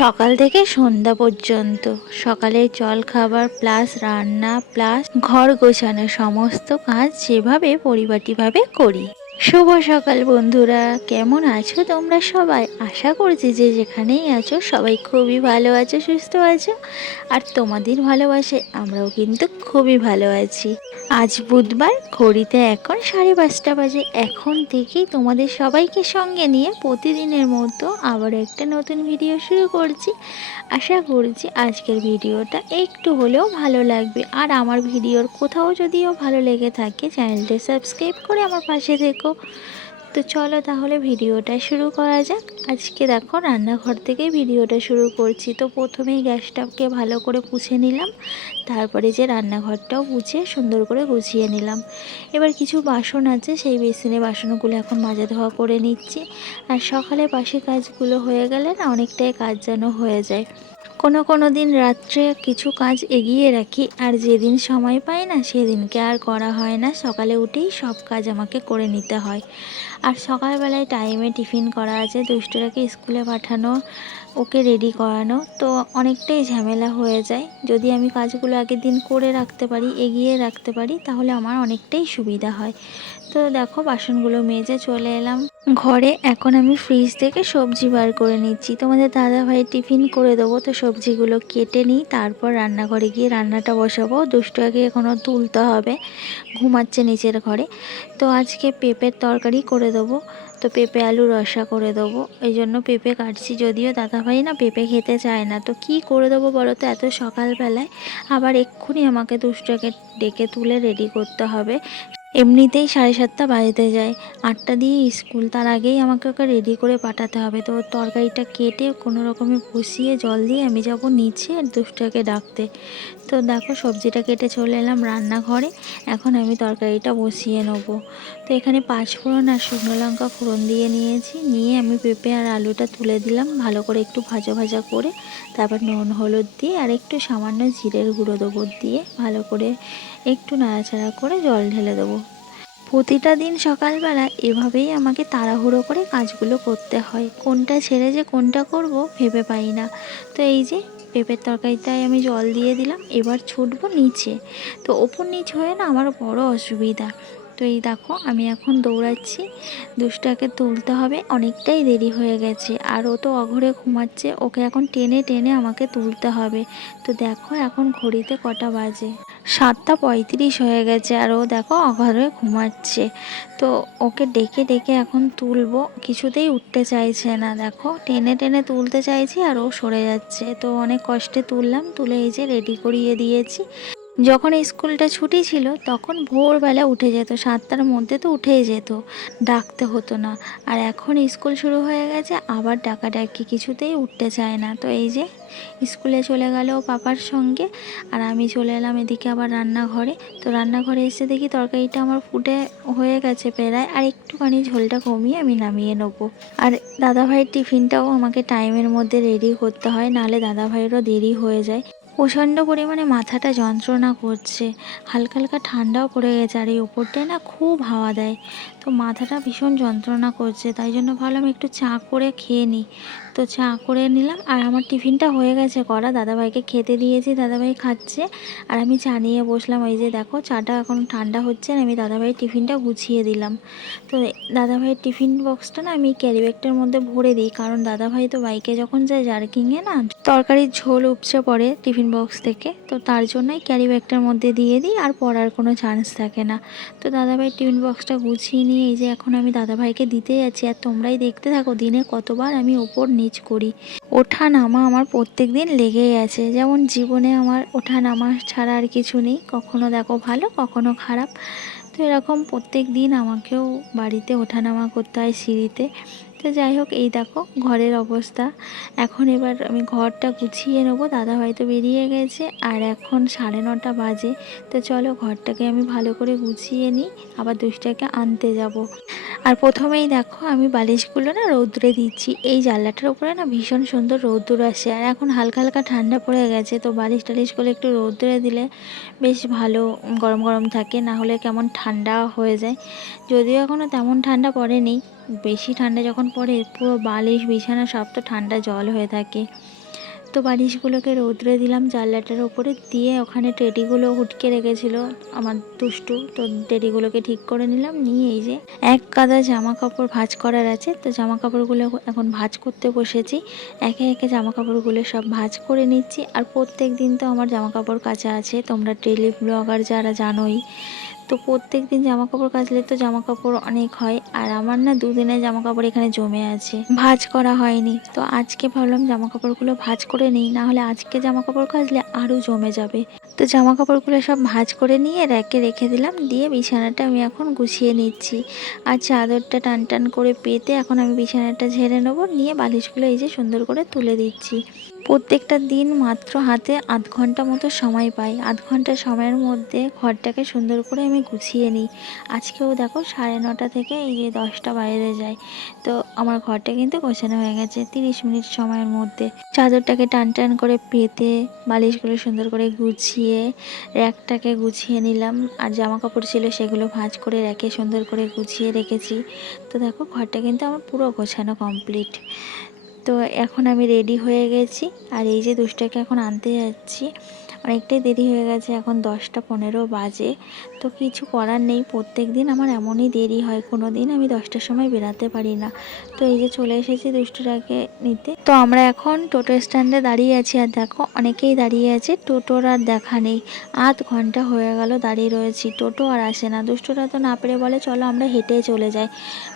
সকাল থেকে সন্ধ্যা পর্যন্ত সকালের জল খাবার প্লাস রান্না প্লাস ঘর গোছানো সমস্ত কাজ যেভাবে পরিপাটিভাবে করি। শুভ সকাল বন্ধুরা, কেমন আছো তোমরা সবাই? আশা করছি যে যেখানেই আছো সবাই খুবই ভালো আছো, সুস্থ আছো, আর তোমাদের ভালোবাসে আমরাও কিন্তু খুবই ভালো আছি। আজ বুধবার, ঘড়িতে এখন 5:30 বাজে। এখন থেকেই তোমাদের সবাইকে সঙ্গে নিয়ে প্রতিদিনের মতো আবার একটা নতুন ভিডিও শুরু করছি। আশা করছি আজকের ভিডিওটা একটু হলেও ভালো লাগবে, আর আমার ভিডিওর কোথাও যদিও ভালো লেগে থাকে চ্যানেলটা সাবস্ক্রাইব করে আমার পাশে থেকো। তো চলো তাহলে ভিডিওটা শুরু করা যাক। আজকে দেখো রান্নাঘর থেকে ভিডিওটা শুরু করছি। তো প্রথমেই গ্যাসটাকে ভালো করে পুছে নিলাম, তারপরে যে রান্নাঘরটাও পুছে সুন্দর করে গুছিয়ে নিলাম। এবার কিছু বাসন আছে, সেই বেসিনে বাসনগুলো এখন মাজা ধোয়া করে নিচ্ছি। আর সকালে বাসি কাজগুলো হয়ে গেলে না অনেকটাই কাজ যেন হয়ে যায়। কোনো দিন রাত্রে কিছু কাজ এগিয়ে রাখি, আর যেদিন সময় পাই না সেদিনকে আর করা হয় না। সকালে উঠেই সব কাজ আমাকে করে নিতে হয়। আর সকালবেলায় টাইমে টিফিন করা আছে, দুষ্টুটাকে স্কুলে পাঠানো, ওকে রেডি করানো, তো অনেকটাই ঝামেলা হয়ে যায়। যদি আমি কাজগুলো আগের দিন করে রাখতে পারি, এগিয়ে রাখতে পারি, তাহলে আমার অনেকটাই সুবিধা হয়। তো দেখো বাসনগুলো মেজে চলে এলাম ঘরে। এখন আমি ফ্রিজ থেকে সবজি বার করে নিচ্ছি, তোমাদের দাদাভাই টিফিন করে দেবো। তো সবজিগুলো কেটে নিই, তারপর রান্নাঘরে গিয়ে রান্নাটা বসাবো। দুষ্টুটাকে এখনও তুলতে হবে, ঘুমাচ্ছে নিচের ঘরে। তো আজকে পেঁপের তরকারি করে দেবো, তো পেঁপে আলু রসা করে দেবো। এই জন্য পেঁপে কাটছি, যদিও দাদাভাই না পেঁপে খেতে চায় না। তো কি করে দেবো বলো তো, এত সকালবেলায় আবার এক্ষুনি আমাকে দুষ্টুটাকে ডেকে তুলে রেডি করতে হবে। এমনিতেই 7:30 বাজতে যায়, 8টা দিয়ে স্কুল, তার আগেই আমাকে ওকে রেডি করে পাঠাতে হবে। তো তরকারিটা কেটে কোনো রকমে বসিয়ে জল দিয়ে আমি যাব নিচে আর দুষ্টুটাকে ডাকতে। তো দেখো সবজিটা কেটে চলে এলাম রান্নাঘরে। এখন আমি তরকারিটা বসিয়ে নেবো। তো এখানে 5 ফোড়ন আর শুকনো লঙ্কা ফোড়ন দিয়ে নিয়েছি, নিয়ে আমি পেঁপে আর আলুটা তুলে দিলাম, ভালো করে একটু ভাজা ভাজা করে। তারপর নুন হলুদ দিয়ে আর একটু সামান্য জিরের গুঁড়ো দেবো, দিয়ে ভালো করে একটু নাড়াচাড়া করে জল ঢেলে দেবো। প্রতিটা দিন সকালবেলা এভাবেই আমাকে তাড়াহুড়ো করে কাজগুলো করতে হয়, কোনটা ছেড়ে যে কোনটা করব ভেবে পাই না। তো এই যে পেঁপের তরকারিটায় আমি জল দিয়ে দিলাম, এবার ছুটবো নিচে। তো ওপর নিচ হয়ে না আমার বড় অসুবিধা। তো এই দেখো আমি এখন দৌড়াচ্ছি, দুষ্টাকে তুলতে হবে, অনেকটাই দেরি হয়ে গেছে, আর ও তো অঘরে ঘুমাচ্ছে, ওকে এখন টেনে টেনে আমাকে তুলতে হবে। তো দেখো এখন ঘড়িতে কটা বাজে, 7:35 হয়ে গেছে, আর ও দেখো অঘরে ঘুমাচ্ছে। তো ওকে ডেকে ডেকে এখন তুলবো, কিছুতেই উঠতে চাইছে না। দেখো টেনে টেনে তুলতে চাইছি আর ও সরে যাচ্ছে। তো অনেক কষ্টে তুললাম, তুলে এই যে রেডি করিয়ে দিয়েছি। যখন স্কুলটা ছুটি ছিল তখন ভোরবেলা উঠে যেত, 7টার মধ্যে তো উঠেই যেত, ডাকতে হতো না। আর এখন স্কুল শুরু হয়ে গেছে, আবার ডাকাডাকি, কিছুতেই উঠতে চায় না। তো এই যে স্কুলে চলে গেল পাপার সঙ্গে, আর আমি চলে এলাম এদিকে আবার রান্নাঘরে। তো রান্নাঘরে এসে দেখি তরকারিটা আমার ফুটে হয়ে গেছে প্রায়, আর একটুখানি ঝোলটা কমিয়ে আমি নামিয়ে নেবো। আর দাদাভাইয়ের টিফিনটাও আমাকে টাইমের মধ্যে রেডি করতে হয়, নাহলে দাদাভাইয়েরও দেরি হয়ে যায়। প্রচণ্ড পরিমাণে মাথাটা যন্ত্রণা করছে, হালকা হালকা ঠান্ডাও পড়ে গেছে, আর এই ওপরটায় না খুব হাওয়া দেয়। তো মাথাটা ভীষণ যন্ত্রণা করছে, তাই জন্য ভাবলাম একটু চা করে খেয়ে নিই। তো চা করে নিলাম, আর আমার টিফিনটা হয়ে গেছে করা, দাদাভাইকে খেতে দিয়েছি, দাদাভাই খাচ্ছে। আর আমি চা নিয়ে বসলাম, ওই যে দেখো চাটা এখন ঠান্ডা হচ্ছে, আর আমি দাদাভাইয়ের টিফিনটা গুছিয়ে দিলাম। তো দাদাভাইয়ের টিফিন বক্সটা না আমি ক্যারি ব্যাগটার মধ্যে ভরে দিই, কারণ দাদাভাই তো বাইকে যখন যায় জার্কিংয়ে না তরকারির ঝোল উপচে পড়ে টিফিন বক্স থেকে, তো তার জন্যই ক্যারি ব্যাগটার মধ্যে দিয়ে দিই, আর পড়ার কোনো চান্স থাকে না। তো দাদাভাইয়ের টিফিন বক্সটা গুছিয়ে নিয়ে এই যে এখন আমি দাদাভাইকে দিতে যাচ্ছি। আর তোমরাই দেখতে থাকো দিনে কতবার আমি ওপর নিচ করি, ওঠা নামা আমার প্রত্যেক দিন লেগেই আছে। যেমন জীবনে আমার ওঠা নামা ছাড়া আর কিছু নেই, কখনো দেখো ভালো কখনো খারাপ। তো এরকম প্রত্যেক দিন আমাকেও বাড়িতে ওঠানামা করতে হয় সিঁড়িতে। তো তো যাই হোক, এই দেখো ঘরের অবস্থা। এখন এবার আমি ঘরটা গুছিয়ে নেবো, দাদাভাই তো বেরিয়ে গেছে আর এখন 9:30 বাজে। তো চলো ঘরটাকে আমি ভালো করে গুছিয়ে নিই, আবার দুষ্টাকে আনতে যাব। আর প্রথমেই দেখো আমি বালিশগুলো না রৌদ্রে দিচ্ছি। এই জানলাটার উপরে না ভীষণ সুন্দর রৌদ্র আসে, আর এখন হালকা হালকা ঠান্ডা পড়ে গেছে, তো বালিশ টালিশগুলো একটু রৌদ্রে দিলে বেশ ভালো গরম গরম থাকে, না হলে কেমন ঠান্ডা হয়ে যায়। যদিও এখনও তেমন ঠান্ডা পড়েনি, বেশি ঠান্ডা যখন পড়ে পুরো বালিশ বিছানা সব তো ঠান্ডা জল হয়ে থাকে। তো বালিশগুলোকে রৌদ্রে দিলাম জানলাটার ওপরে দিয়ে, ওখানে টেডিগুলো উটকে রেখেছিল আমার দুষ্টু, তো টেডিগুলোকে ঠিক করে নিলাম, নিয়ে এই যে এক গাদা জামা কাপড় ভাঁজ করার আছে, তো জামা কাপড়গুলো এখন ভাঁজ করতে বসেছি। একে একে জামা কাপড়গুলো সব ভাঁজ করে নিচ্ছি। আর প্রত্যেক দিন তো আমার জামা কাপড় কাচা আছে, তোমরা ডেলি ব্লগার যারা জানোই। তো প্রত্যেক দিন জামা কাপড় কাচলে তো জামা কাপড় অনেক হয়, আর আমার না দুদিনের জামা কাপড় এখানে জমে আছে, ভাঁজ করা হয়নি। তো আজকে ভাবলাম জামা কাপড়গুলো ভাঁজ করে নিই, না হলে আজকে জামা কাপড় কাচলে আরও জমে যাবে। তো জামা কাপড়গুলো সব ভাঁজ করে নিয়ে র্যাকে রেখে দিলাম, দিয়ে বিছানাটা আমি এখন গুছিয়ে নিচ্ছি। আর চাদরটা টান টান করে পেতে এখন আমি বিছানাটা ঝেড়ে নেবো, নিয়ে বালিশগুলো এই যে সুন্দর করে তুলে দিচ্ছি। প্রত্যেকটা দিন মাত্র হাতে আধ ঘন্টা মতো সময় পাই, আধ ঘন্টা সময়ের মধ্যে ঘরটাকে সুন্দর করে আমি গুছিয়ে নিই। আজকেও দেখো 9:30 থেকে এই যে 10টা বাইরে যায়, তো আমার ঘরটা কিন্তু গোছানো হয়ে গেছে 30 মিনিট সময়ের মধ্যে। চাদরটাকে টান টান করে পেতে বালিশগুলো সুন্দর করে গুছিয়ে র্যাকটাকে গুছিয়ে নিলাম, আর জামা কাপড় ছিল সেগুলো ভাঁজ করে র্যাকে সুন্দর করে গুছিয়ে রেখেছি। তো দেখো ঘরটা কিন্তু আমার পুরো গোছানো কমপ্লিট। তো এখন আমি রেডি হয়ে গেছি, আর এই যে দুষ্টাকে এখন আনতে যাচ্ছি। অনেকটাই দেরি হয়ে গেছে, এখন 10টা 15 বাজে। তো কিছু করার নেই, প্রত্যেক দিন আমার এমনই দেরি হয়, কোনো দিন আমি 10টার সময় বেরাতে পারি না। তো এই যে চলে এসেছি দুষ্টুটাকে নিতে। তো আমরা এখন টোটো স্ট্যান্ডে দাঁড়িয়ে আছি, আর দেখো অনেকেই দাঁড়িয়ে আছে, টোটোর আর দেখা নেই। আধ ঘন্টা হয়ে গেল দাঁড়িয়ে রয়েছি, টোটো আর আসে না। দুষ্টুটা তো না পেরে বলে চলো আমরা হেঁটে চলে যাই,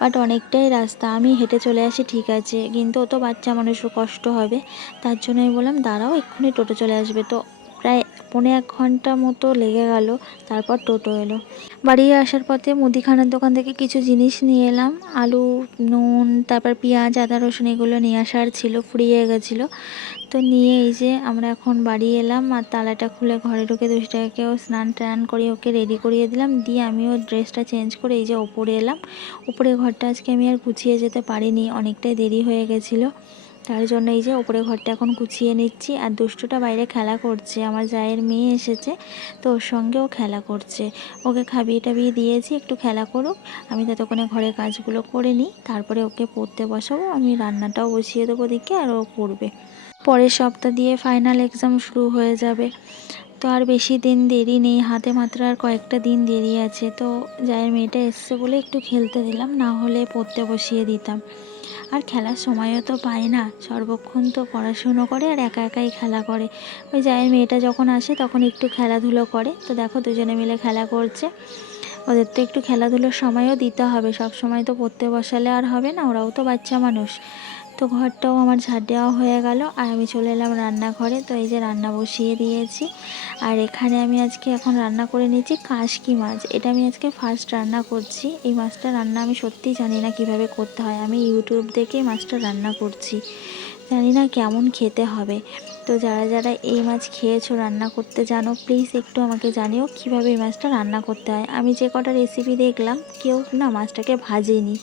বাট অনেকটাই রাস্তা, আমি হেঁটে চলে আসি ঠিক আছে, কিন্তু ও তো বাচ্চা মানুষের কষ্ট হবে। তার জন্য আমি বললাম দাঁড়াও, এক্ষুনি টোটো চলে আসবে। তো প্রায় 1.25 ঘন্টা মতো লেগে গেল, তারপর টোটো এলো। বাড়ি আসার পথে মুদিখানার দোকান থেকে কিছু জিনিস নিয়ে এলাম, আলু, নুন, তারপর পেঁয়াজ, আদা, রসুন এগুলো নিয়ে আসার ছিল, ফুরিয়ে গেছিলো। তো নিয়ে এই যে আমরা এখন বাড়ি এলাম, আর তালাটা খুলে ঘরে ঢুকে দুষ্টাকেও স্নান টান করে ওকে রেডি করিয়ে দিলাম, দিয়ে আমিও ড্রেসটা চেঞ্জ করে এই যে ওপরে এলাম। উপরে ঘরটা আজকে আমি আর গুছিয়ে যেতে পারিনি, অনেকটাই দেরি হয়ে গেছিলো, তার জন্য এই যে ওপরে ঘরটা এখন গুছিয়ে নিচ্ছি। আর দুষ্টুটা বাইরে খেলা করছে, আমার জায়ের মেয়ে এসেছে, তো ওর সঙ্গেও খেলা করছে। ওকে খাবিয়ে টাবিয়ে দিয়েছি, একটু খেলা করুক, আমি ততক্ষণে ঘরের কাজগুলো করে নিই, তারপরে ওকে পড়তে বসাবো। আমি রান্নাটাও বসিয়ে দেবো দিকে, আর ও পড়বে। পরের সপ্তাহ দিয়ে ফাইনাল এক্সাম শুরু হয়ে যাবে, তো আর বেশি দিন দেরি নেই, হাতে মাত্র আর কয়েকটা দিন দেরি আছে। তো জায়ের মেয়েটা এসছে বলে একটু খেলতে দিলাম, না হলে পড়তে বসিয়ে দিতাম। আর খেলার সময়ও তো পায় না, সর্বক্ষণ তো পড়াশুনো করে আর একা একাই খেলা করে। ওই জায়ের মেয়েটা যখন আসে তখন একটু খেলাধুলো করে। তো দেখো দুজনে মিলে খেলা করছে, ওদের তো একটু খেলাধুলোর সময়ও দিতে হবে, সব সময় তো পড়তে বসালে আর হবে না, ওরাও তো বাচ্চা মানুষ। তো ঘরটাও আমার ঝাড় দেওয়া হয়ে গেল, আর আমি চলে এলাম রান্নাঘরে। তো এই যে রান্না বসিয়ে দিয়েছি, আর এখানে আমি আজকে এখন রান্না করে নিয়েছি কাশকি মাছ। এটা আমি আজকে ফার্স্ট রান্না করছি, এই মাছটা রান্না আমি সত্যিই জানি না কিভাবে করতে হয়, আমি ইউটিউব দেখে মাছটা রান্না করছি, জানি না কেমন খেতে হবে। তো যারা যারা এই মাছ খেয়েছো, রান্না করতে জানো, প্লিজ একটু আমাকে জানিও কীভাবে এই মাছটা রান্না করতে হয়। আমি যে কটা রেসিপি দেখলাম কেউ না মাছটাকে ভাজেনি,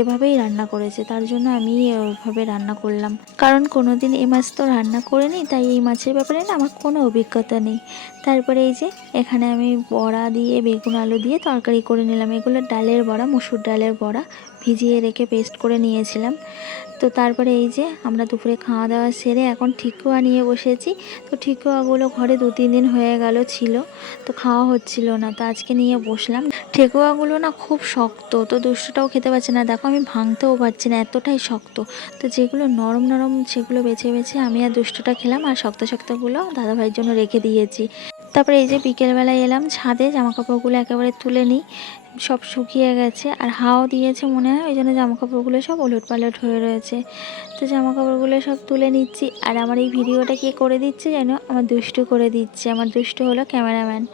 এভাবেই রান্না করেছে, তার জন্য আমি ওইভাবে রান্না করলাম, কারণ কোনো দিন এই মাছ তো রান্না করিনি, তাই এই মাছের ব্যাপারে না আমার কোনো অভিজ্ঞতা নেই। তারপরে এই যে এখানে আমি বড়া দিয়ে বেগুন আলু দিয়ে তরকারি করে নিলাম, এগুলো ডালের বড়া, মসুর ডালের বড়া, ভিজিয়ে রেখে পেস্ট করে নিয়েছিলাম। তো তারপরে এই যে আমরা দুপুরে খাওয়া দাওয়া সেরে এখন ঠেকুয়া নিয়ে বসেছি। তো ঠেকুয়াগুলো ঘরে 2-3 দিন হয়ে গেল ছিল, তো খাওয়া হচ্ছিল না, তো আজকে নিয়ে বসলাম। ঠেকুয়াগুলো না খুব শক্ত, তো দুষ্টটাও খেতে পারছে না, দেখো আমি ভাঙতেও পারছি না, এতটাই শক্ত। তো যেগুলো নরম নরম সেগুলো বেছে বেছে আমি আর দুষ্টটা খেলাম, আর শক্ত শক্তগুলো দাদাভাইয়ের জন্য রেখে দিয়েছি। তারপরে এই যে বিকেলবেলায় এলাম ছাদে, জামা কাপড়গুলো একেবারে তুলে নিই, সব শুকিয়ে গেছে আর হাওয়া দিয়েছে মনে হয়, ওই জন্য জামাকাপড়গুলো সব ওলট পালট হয়ে রয়েছে। তো জামাকাপড়গুলো সব তুলে নিচ্ছি। আর আমার এই ভিডিওটা কে করে দিচ্ছে যেন, আমার দুষ্টু করে দিচ্ছে। আমার দুষ্টু হলো ক্যামেরাম্যান।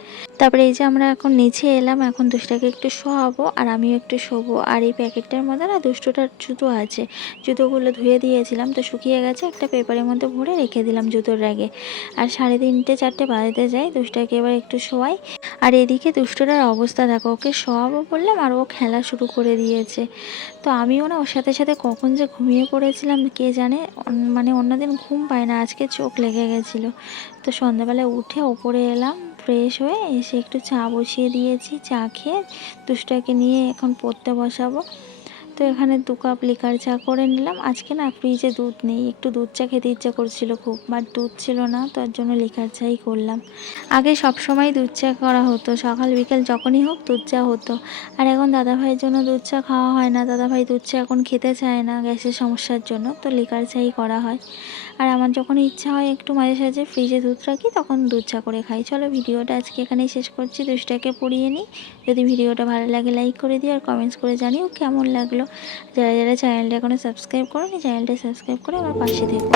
তারপরে এই যে আমরা এখন নিচে এলাম, এখন দুষ্টটাকে একটু শোয়াবো আর আমিও একটু শোবো। আর এই প্যাকেটটার মধ্যে না দুষ্টুটার জুতো আছে, জুতোগুলো ধুয়ে দিয়েছিলাম তো শুকিয়ে গেছে, একটা পেপারের মধ্যে ভরে রেখে দিলাম জুতোর র্যাগে। আর 3:30 4টে বাজতে যাই, দুষ্টটাকে এবার একটু শোয়াই। আর এদিকে দুষ্টটার অবস্থা দেখো, ওকে শোয়াবো বললাম আর ও খেলা শুরু করে দিয়েছে। তো আমিও না ওর সাথে সাথে কখন যে ঘুমিয়ে পড়েছিলাম কে জানে। মানে অন্যদিন ঘুম পায় না, আজকে চোখ লেগে গেছিলো। তো সন্ধ্যাবেলায় উঠে ওপরে এলাম, ফ্রেশ হয়ে এসে একটু চা বসিয়ে দিয়েছি। চা খেয়ে দুষ্টটাকে নিয়ে এখন পড়তে বসাবো। তো এখানে 2 কাপ লিকার চা করে নিলাম। আজকে না ফ্রিজে দুধ নেই, একটু দুধ চা খেতে ইচ্ছা করছিল খুব, বাট দুধ ছিল না, তার জন্য লিকার চাই করলাম। আগে সব সময় দুধ চা করা হতো, সকাল বিকেল যখনই হোক দুধ চা হতো। আর এখন দাদাভাইয়ের জন্য দুধ চা খাওয়া হয় না, দাদাভাই দুধ চা এখন খেতে চায় না গ্যাসের সমস্যার জন্য, তো লিকার চাই করা হয়। আর আমার যখন ইচ্ছা হয় একটু মাঝে সাঝে ফ্রিজে দুধ রাখি, তখন দুধ চা করে খাই। চলো ভিডিওটা আজকে এখানেই শেষ করছি, দুষ্টাকে পড়িয়ে নিই। যদি ভিডিওটা ভালো লাগে লাইক করে দিও আর কমেন্টস করে জানিও কেমন লাগলো। যারা যারা চ্যানেলটা এখনো সাবস্ক্রাইব করোনি, চ্যানেলটা সাবস্ক্রাইব করে আমার পাশে থেকো।